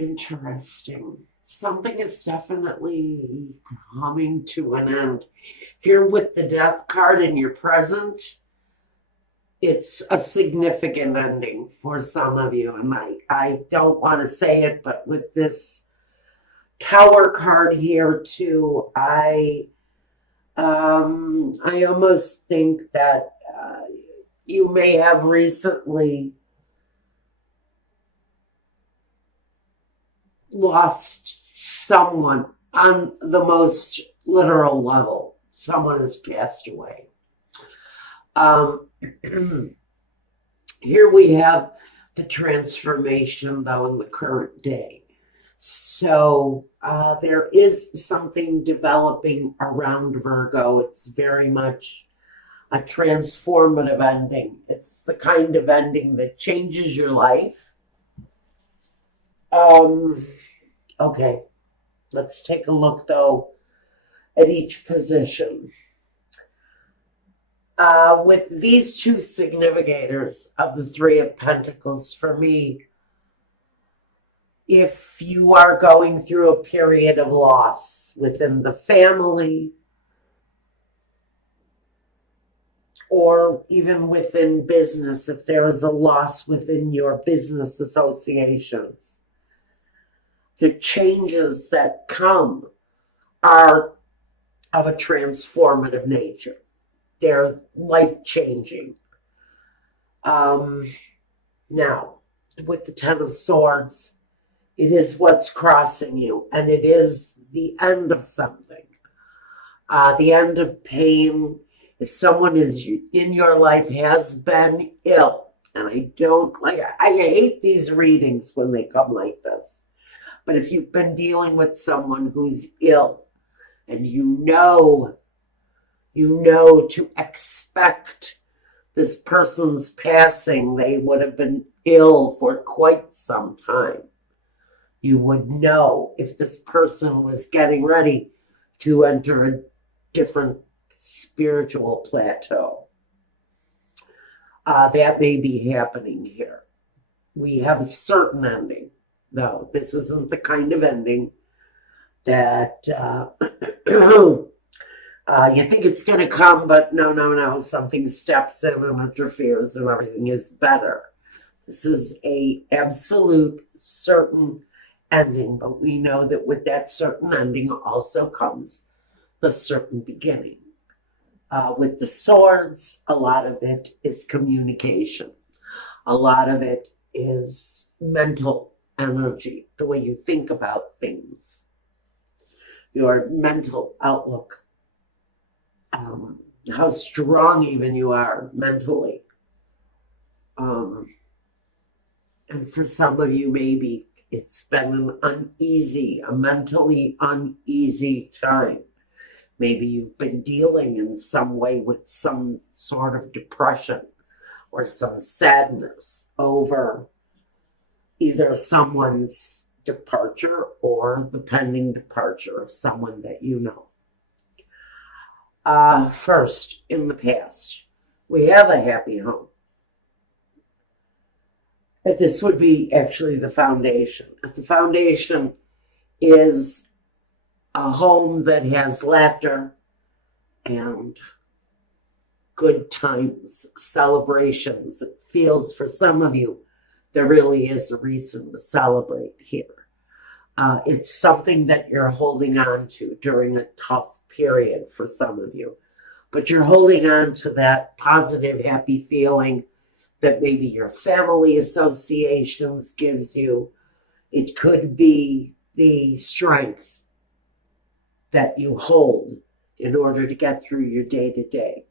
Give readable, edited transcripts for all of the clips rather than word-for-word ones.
Interesting. Something is definitely coming to an end. Here with the death card in your present, it's a significant ending for some of you. And I don't want to say it, but with this tower card here too, I almost think that you may have recently lost someone on the most literal level. Someone has passed away. Um, Here we have the transformation, though, in the current day. So there is something developing around Virgo. It's very much a transformative ending. It's the kind of ending that changes your life. Okay, let's take a look, though, at each position. With these two significators of the Three of Pentacles, for me, if you are going through a period of loss within the family or even within business, if there is a loss within your business associations, the changes that come are of a transformative nature. They're life-changing. Now, with the Ten of Swords, it is what's crossing you, and it is the end of something, the end of pain. If someone is in your life has been ill, and I hate these readings when they come like this, but if you've been dealing with someone who's ill, and you know to expect this person's passing, they would have been ill for quite some time. You would know if this person was getting ready to enter a different spiritual plateau. That may be happening here. We have a certain ending, though. This isn't the kind of ending that you think it's going to come, but no. Something steps in and interferes and everything is better. This is a absolute certain ending, but we know that with that certain ending also comes the certain beginning. With the swords, a lot of it is communication. A lot of it is mental energy, the way you think about things, your mental outlook, how strong even you are mentally. And for some of you, maybe it's been a mentally uneasy time. Maybe you've been dealing in some way with some sort of depression or some sadness over either someone's departure or the pending departure of someone that you know. First, in the past, we have a happy home. But this would be actually the foundation. The foundation is a home that has laughter and good times, celebrations. It feels for some of you there really is a reason to celebrate here. It's something that you're holding on to during a tough period for some of you, but you're holding on to that positive, happy feeling that maybe your family associations gives you. It could be the strength that you hold in order to get through your day-to-day.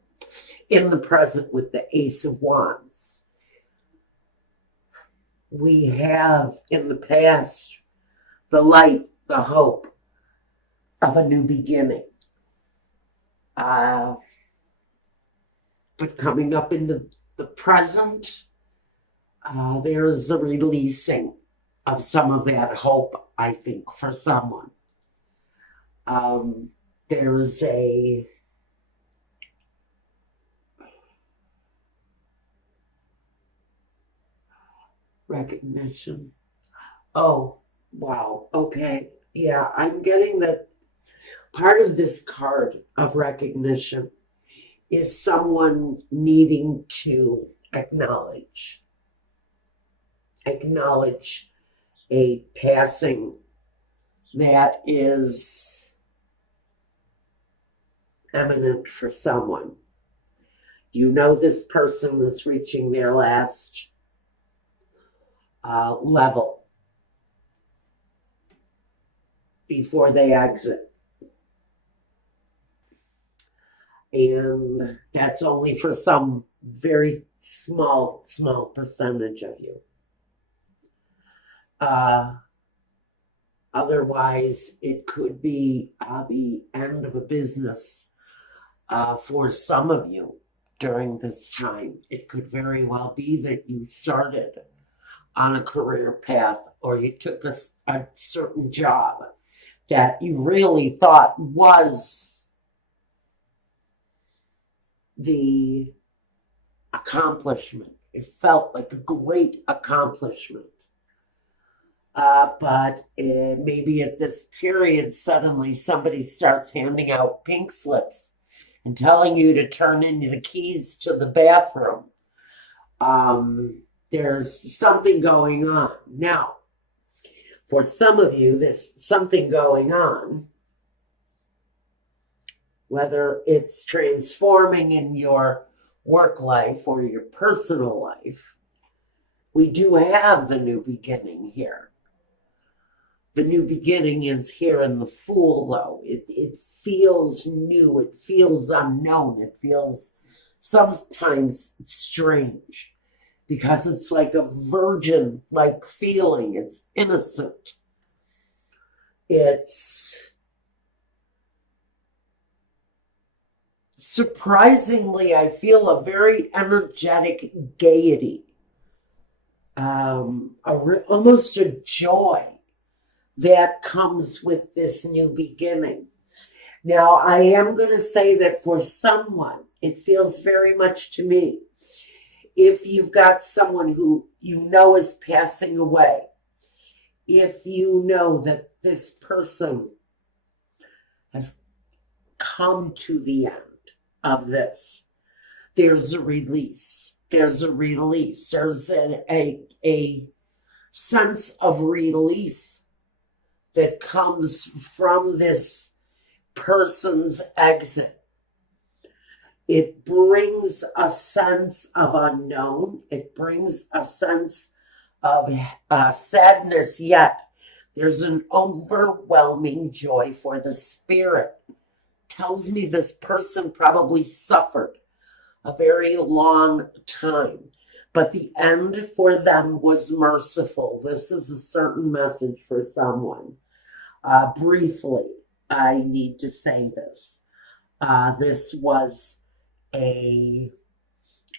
In the present with the Ace of Wands, we have in the past the light, the hope of a new beginning. But coming up into the present, there's a releasing of some of that hope, I think, for someone. There's a recognition. Oh, Wow. Okay. Yeah, I'm getting that part of this card of recognition is someone needing to acknowledge a passing that is eminent for someone. You know this person is reaching their last level before they exit. And that's only for some very small percentage of you. Otherwise, it could be the end of a business for some of you during this time. It could very well be that you started on a career path or you took a certain job that you really thought was the accomplishment. It felt like a great accomplishment. But maybe at this period, suddenly somebody starts handing out pink slips and telling you to turn in the keys to the bathroom. There's something going on. Now, for some of you, there's something going on, whether it's transforming in your work life or your personal life. We do have the new beginning here. The new beginning is here in the Fool, though. It feels new. It feels unknown. It feels sometimes strange because it's like a virgin-like feeling. It's innocent. It's surprisingly, I feel a very energetic gaiety, almost a joy that comes with this new beginning. Now, I am going to say that for someone, it feels very much to me, if you've got someone who you know is passing away, if you know that this person has come to the end of this, there's a release. There's a release. There's a sense of relief that comes from this person's exit. It brings a sense of unknown. It brings a sense of sadness, yet there's an overwhelming joy for the spirit. Tells me this person probably suffered a very long time, but the end for them was merciful. This is a certain message for someone. Briefly, I need to say this. This was a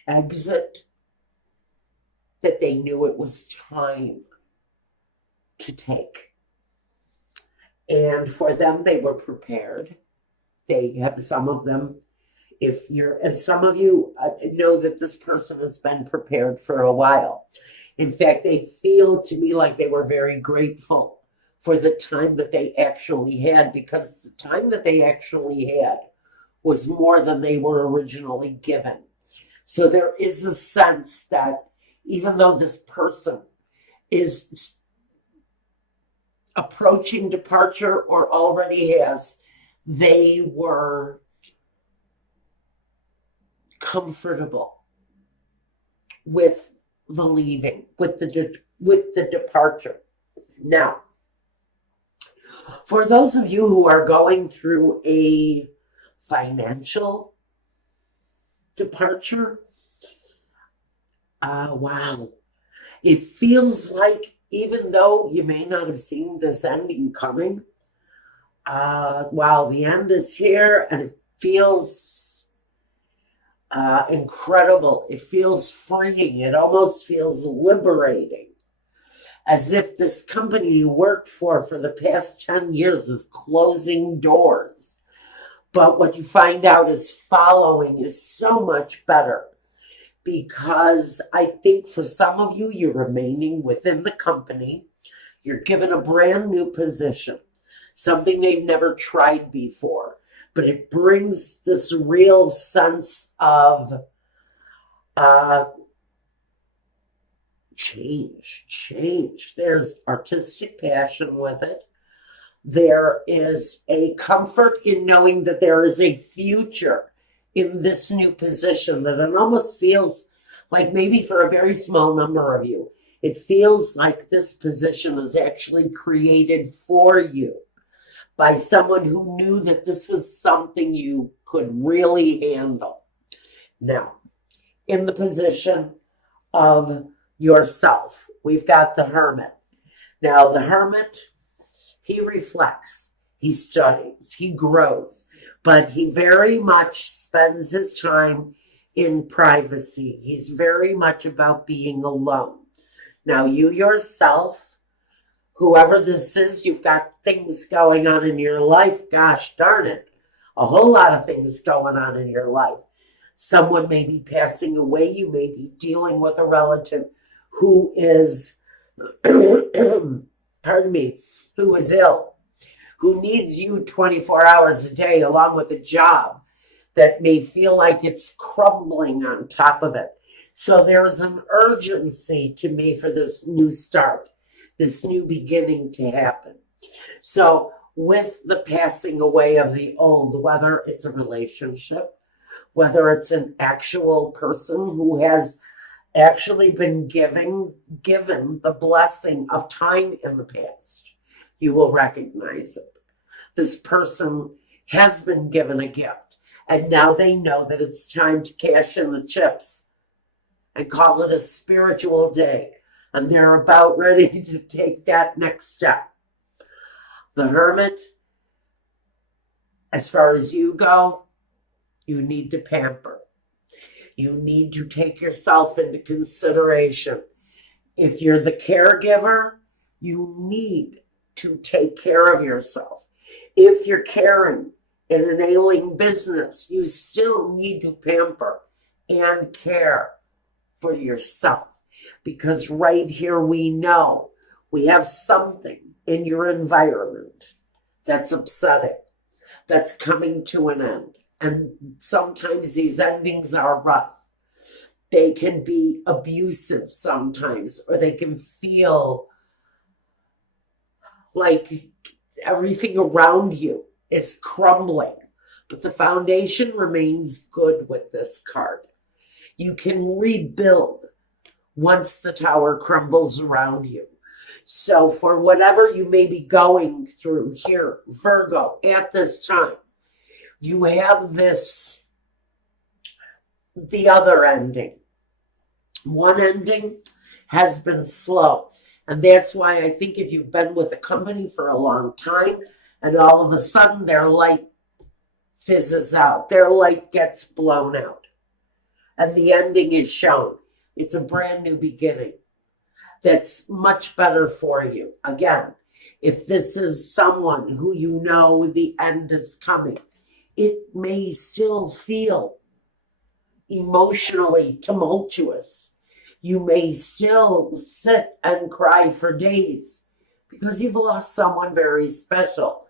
exit that they knew it was time to take. And for them, they were prepared. They have some of them. And some of you know that this person has been prepared for a while. In fact, they feel to me like they were very grateful for the time that they actually had, because the time that they actually had was more than they were originally given. So there is a sense that even though this person is approaching departure or already has, they were comfortable with the leaving, with the departure. Now, for those of you who are going through a financial departure, wow, it feels like even though you may not have seen this ending coming, wow, the end is here, and it feels incredible. It feels freeing. It almost feels liberating, as if this company you worked for the past 10 years is closing doors. But what you find out is following is so much better, because I think for some of you, you're remaining within the company. You're given a brand new position, something they've never tried before, but it brings this real sense of change. There's artistic passion with it. There is a comfort in knowing that there is a future in this new position, that it almost feels like, maybe for a very small number of you, it feels like this position is actually created for you by someone who knew that this was something you could really handle. Now, in the position of yourself, we've got the Hermit. Now, the Hermit, he reflects, he studies, he grows, but he very much spends his time in privacy. He's very much about being alone. Now, you yourself, whoever this is, you've got things going on in your life. Gosh darn it, a whole lot of things going on in your life. Someone may be passing away. You may be dealing with a relative who is, pardon me, who is ill, who needs you 24 hours a day, along with a job that may feel like it's crumbling on top of it. So there's an urgency to me for this new start, this new beginning to happen. So with the passing away of the old, whether it's a relationship, whether it's an actual person who has actually been given the blessing of time in the past, you will recognize it. This person has been given a gift, and now they know that it's time to cash in the chips and call it a spiritual day, and they're about ready to take that next step. The Hermit, as far as you go, you need to pamper. You need to take yourself into consideration. If you're the caregiver, you need to take care of yourself. If you're caring in an ailing business, you still need to pamper and care for yourself. Because right here we know we have something in your environment that's upsetting, that's coming to an end. And sometimes these endings are rough. They can be abusive sometimes, or they can feel like everything around you is crumbling. But the foundation remains good with this card. You can rebuild once the tower crumbles around you. So for whatever you may be going through here, Virgo, at this time, you have this, the other ending. One ending has been slow. And that's why I think if you've been with a company for a long time and all of a sudden their light fizzes out, their light gets blown out, and the ending is shown, it's a brand new beginning that's much better for you. Again, if this is someone who you know the end is coming, it may still feel emotionally tumultuous. You may still sit and cry for days because you've lost someone very special.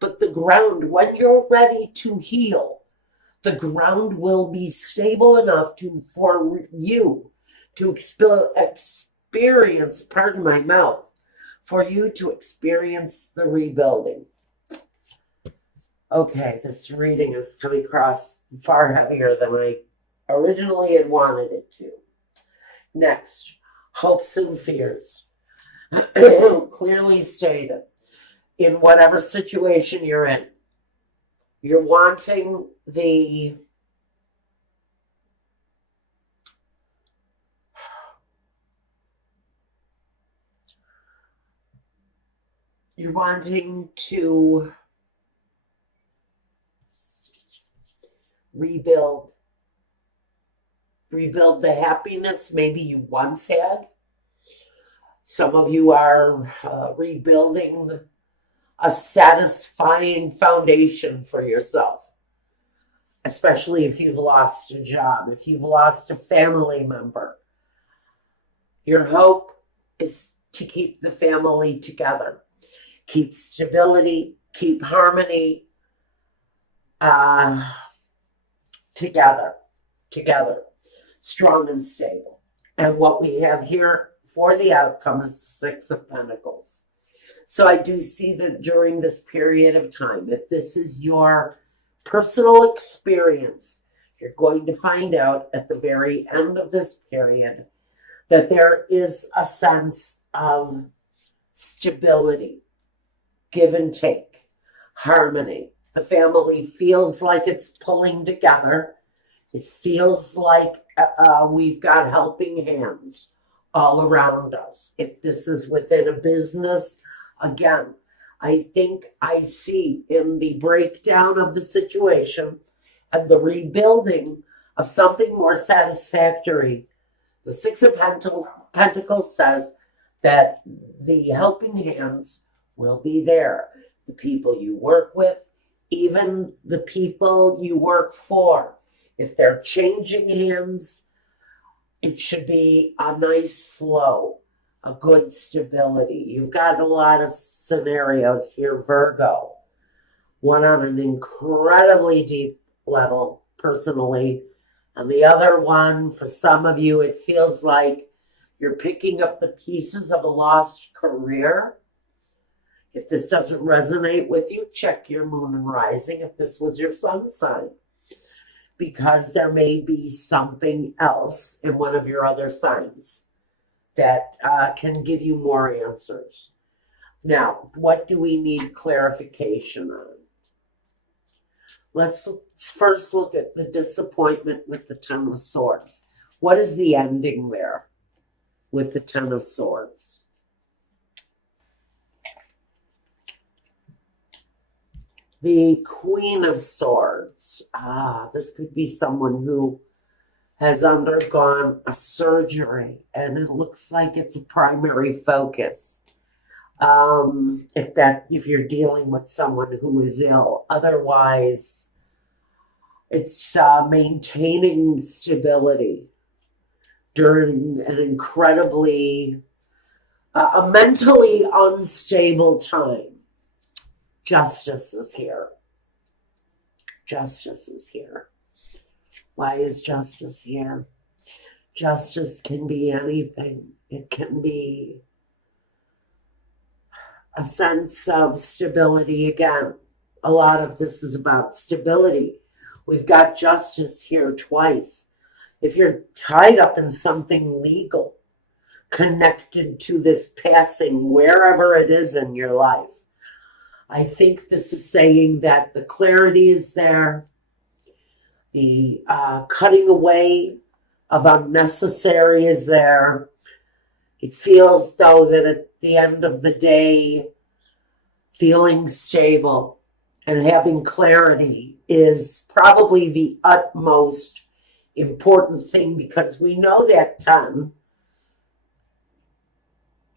But the ground, when you're ready to heal, the ground will be stable enough for you to experience, pardon my mouth, for you to experience the rebuilding. Okay, this reading is coming across far heavier than I originally had wanted it to. Next, hopes and fears. Clearly stated, in whatever situation you're in, you're wanting to rebuild the happiness maybe you once had. Some of you are rebuilding a satisfying foundation for yourself, especially if you've lost a job, if you've lost a family member. Your hope is to keep the family together, keep stability, keep harmony together, strong and stable. And what we have here for the outcome is Six of Pentacles. So I do see that during this period of time, if this is your personal experience, you're going to find out at the very end of this period that there is a sense of stability, give and take, harmony. The family feels like it's pulling together. It feels like we've got helping hands all around us. If this is within a business, again, I think I see in the breakdown of the situation and the rebuilding of something more satisfactory. The Six of Pentacles says that the helping hands will be there. The people you work with, even the people you work for. If they're changing hands, it should be a nice flow, a good stability. You've got a lot of scenarios here, Virgo. One on an incredibly deep level, personally, and the other one, for some of you, it feels like you're picking up the pieces of a lost career. If this doesn't resonate with you, check your moon and rising if this was your sun sign, because there may be something else in one of your other signs that can give you more answers. Now, what do we need clarification on? Let's first look at the disappointment with the Ten of Swords. What is the ending there with the Ten of Swords? The Queen of Swords. This could be someone who has undergone a surgery, and it looks like it's a primary focus. If you're dealing with someone who is ill, otherwise, it's maintaining stability during an incredibly, a mentally unstable time. Justice is here. Justice is here. Why is justice here? Justice can be anything. It can be a sense of stability. Again, a lot of this is about stability. We've got justice here twice. If you're tied up in something legal, connected to this passing, wherever it is in your life, I think this is saying that the clarity is there, the cutting away of unnecessary is there. It feels, though, that at the end of the day, feeling stable and having clarity is probably the utmost important thing, because we know that 10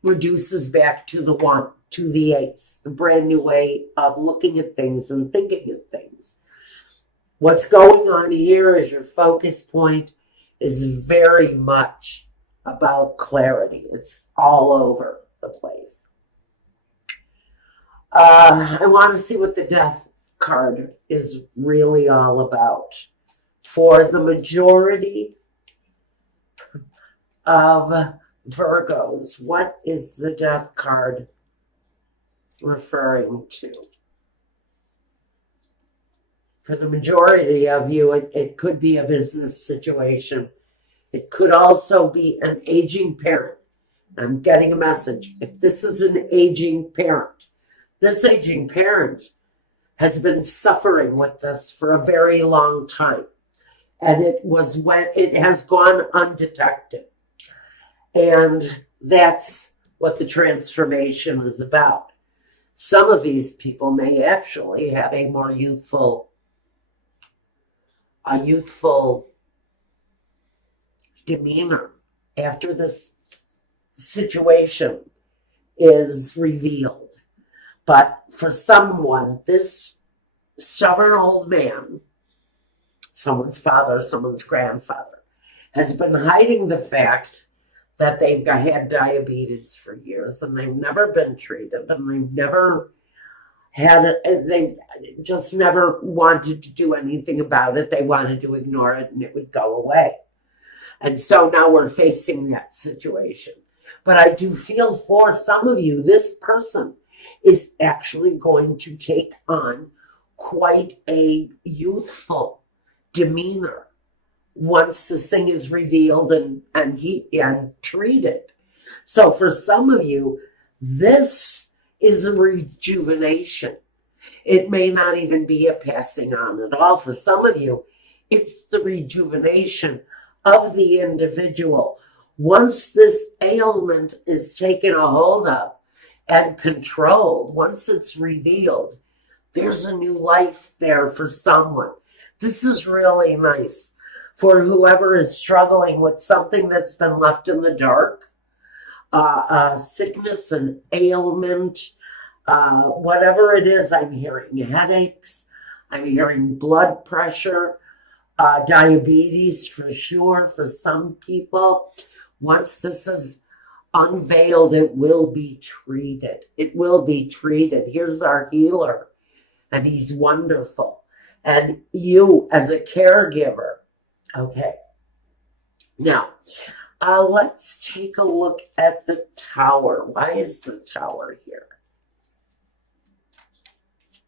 reduces back to the 1, to the ace, the brand new way of looking at things and thinking of things. What's going on here as your focus point is very much about clarity. It's all over the place. I want to see what the Death card is really all about. For the majority of Virgos, what is the Death card referring to? For the majority of you, it could be a business situation. It could also be an aging parent. I'm getting a message. If this is an aging parent, this aging parent has been suffering with this for a very long time. And it has gone undetected. And that's what the transformation is about. Some of these people may actually have a more youthful demeanor after this situation is revealed. But for someone, this stubborn old man, someone's father, someone's grandfather, has been hiding the fact that they've had diabetes for years and they've never been treated and they've never had it, they just never wanted to do anything about it. They wanted to ignore it and it would go away. And so now we're facing that situation. But I do feel for some of you, this person is actually going to take on quite a youthful demeanor once this thing is revealed and treated. So for some of you, this is a rejuvenation. It may not even be a passing on at all. For some of you, it's the rejuvenation of the individual. Once this ailment is taken a hold of and controlled, once it's revealed, there's a new life there for someone. This is really nice for whoever is struggling with something that's been left in the dark, sickness and ailment, whatever it is. I'm hearing headaches, I'm hearing blood pressure, diabetes for sure for some people. Once this is unveiled, it will be treated. It will be treated. Here's our healer, and he's wonderful. And you as a caregiver. Okay. Now, let's take a look at the Tower. Why is the Tower here?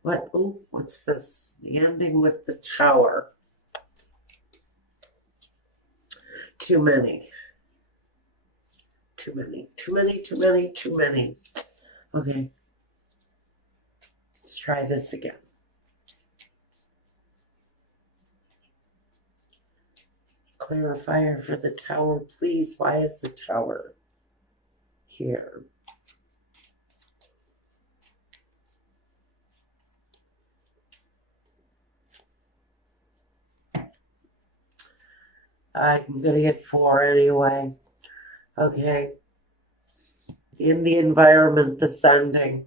What's this? The ending with the Tower. Too many. Too many. Too many, too many, too many. Okay. Let's try this again. Clarifier for the Tower, please. Why is the Tower here? I'm going to get 4 anyway. Okay. In the environment, descending.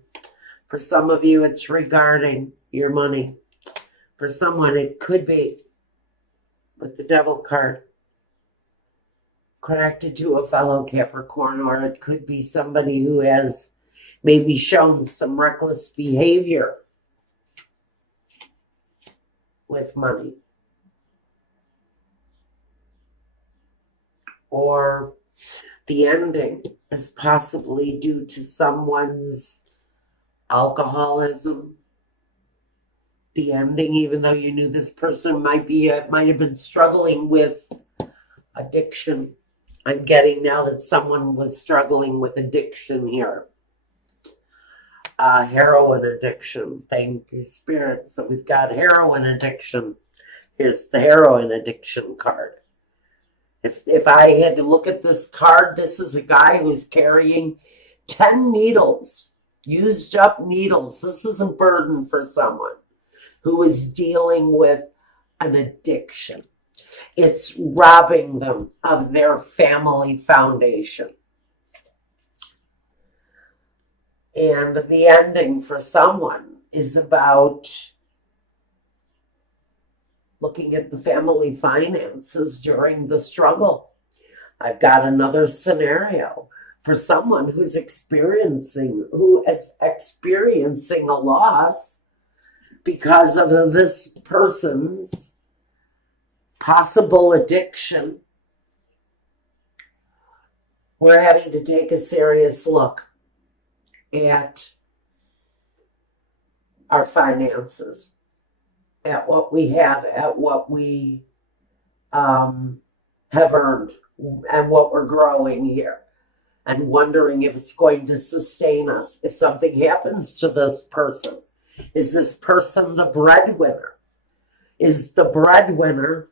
For some of you, it's regarding your money. For someone, it could be with the Devil card connected to a fellow Capricorn, or it could be somebody who has maybe shown some reckless behavior with money. Or the ending is possibly due to someone's alcoholism. The ending, even though you knew this person might have been struggling with addiction. I'm getting now that someone was struggling with addiction here. Heroin addiction. Thank you, Spirit. So we've got heroin addiction. Here's the heroin addiction card. If I had to look at this card, this is a guy who's carrying 10 needles, used up needles. This is a burden for someone who is dealing with an addiction. It's robbing them of their family foundation. And the ending for someone is about looking at the family finances during the struggle. I've got another scenario for someone who is experiencing a loss because of this person's possible addiction. We're having to take a serious look at our finances, at what we have, at what we have earned, and what we're growing here, and wondering if it's going to sustain us. If something happens to this person, is this person the breadwinner? Is the breadwinner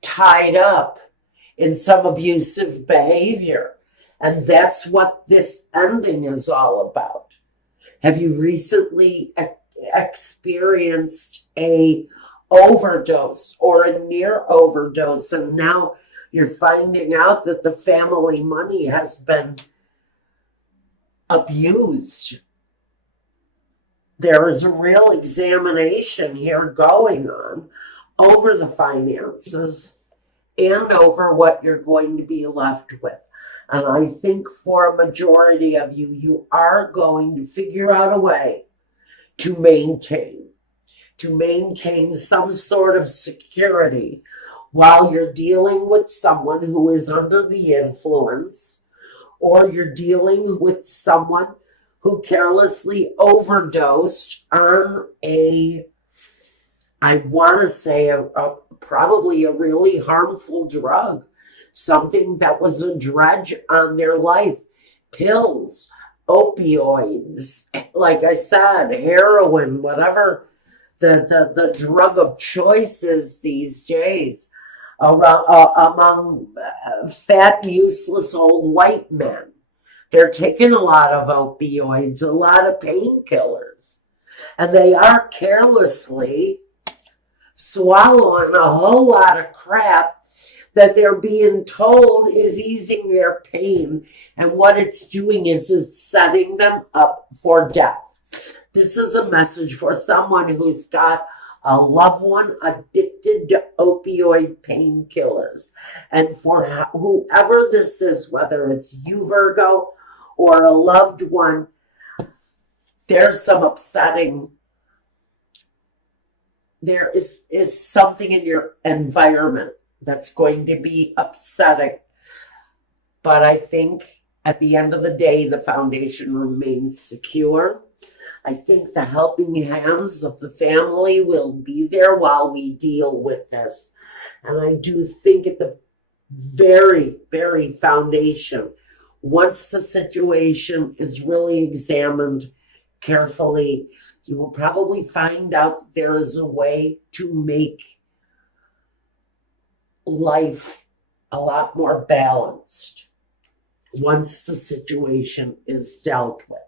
tied up in some abusive behavior? And that's what this ending is all about. Have you recently experienced a overdose or a near overdose, and now you're finding out that the family money has been abused? There is a real examination here going on over the finances and over what you're going to be left with. And I think for a majority of you, you are going to figure out a way to maintain some sort of security while you're dealing with someone who is under the influence, or you're dealing with someone who carelessly overdosed on I want to say, probably a really harmful drug, something that was a dredge on their life. Pills, opioids, like I said, heroin, whatever the drug of choice is these days among fat, useless old white men. They're taking a lot of opioids, a lot of painkillers, and they are carelessly swallowing a whole lot of crap that they're being told is easing their pain. And what it's doing is it's setting them up for death. This is a message for someone who's got a loved one addicted to opioid painkillers. And for whoever this is, whether it's you, Virgo, or a loved one, there's some upsetting. There is something in your environment that's going to be upsetting. But I think at the end of the day, the foundation remains secure. I think the helping hands of the family will be there while we deal with this. And I do think at the very, very foundation, once the situation is really examined carefully, you will probably find out that there is a way to make life a lot more balanced once the situation is dealt with.